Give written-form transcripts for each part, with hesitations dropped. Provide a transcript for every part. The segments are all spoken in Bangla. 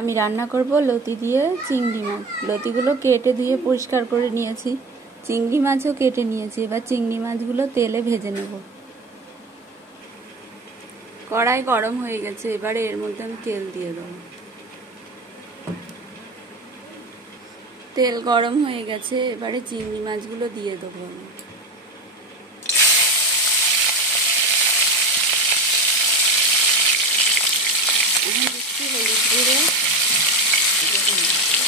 আমি রান্না করব লতি দিয়ে চিংড়ি মাছ। লতিগুলো কেটে ধুয়ে পরিষ্কার করে নিয়েছি, চিংড়ি মাছও কেটে নিয়েছি। এবার চিংড়ি মাছগুলো তেলে ভেজে নেব। কড়াই গরম হয়ে গেছে, এবারে এর মধ্যে আমি তেল দিয়ে দেবো। তেল গরম হয়ে গেছে, এবারে চিংড়ি মাছগুলো দিয়ে দেবো। এখন দিচ্ছি হলুদ গুঁড়ো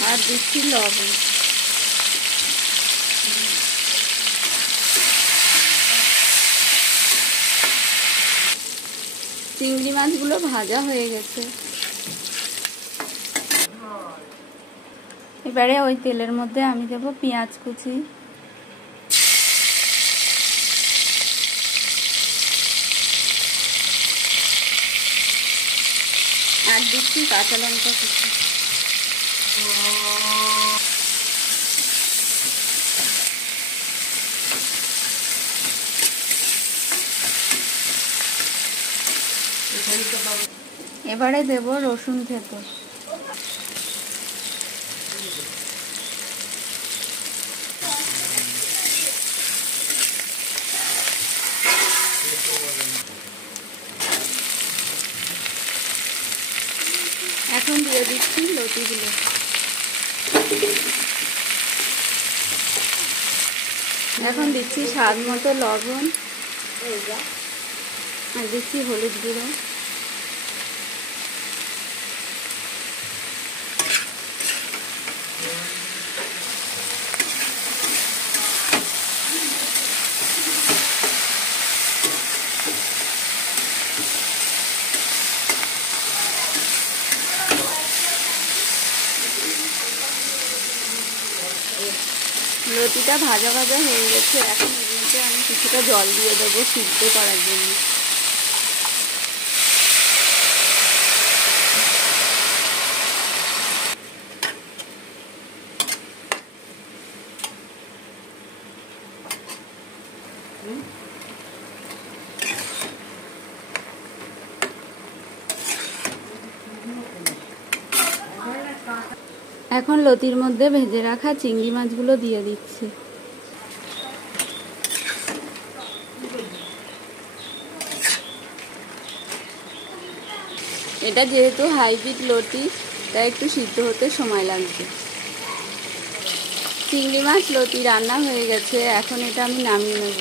আর দিচ্ছি লবণ। চিংড়ি মাছগুলো ভাজা হয়ে গেছে, এবারে ওই তেলের মধ্যে আমি দেবো পেঁয়াজ কুচি, আর দিচ্ছি কাঁচা লঙ্কা কুচি। এবারে দেব রসুন থেতো। এখন দিয়ে দিচ্ছি লতিগুলো। এখন দিচ্ছি স্বাদ মতো লবণ, আর দিচ্ছি হলুদ গুঁড়ো। লতিটা ভাজা ভাজা হয়ে গেছে, এখন এর মধ্যে আমি কিছুটা জল দিয়ে দেবো সিদ্ধ করার জন্য। এখন লতির মধ্যে ভেজে রাখা চিংড়ি মাছগুলো দিয়ে দিচ্ছি। এটা যেহেতু হাইব্রিড লতি, তাই একটু সিদ্ধ হতে সময় লাগবে। চিংড়ি মাছ লতি রান্না হয়ে গেছে, এখন এটা আমি নামিয়ে নেব।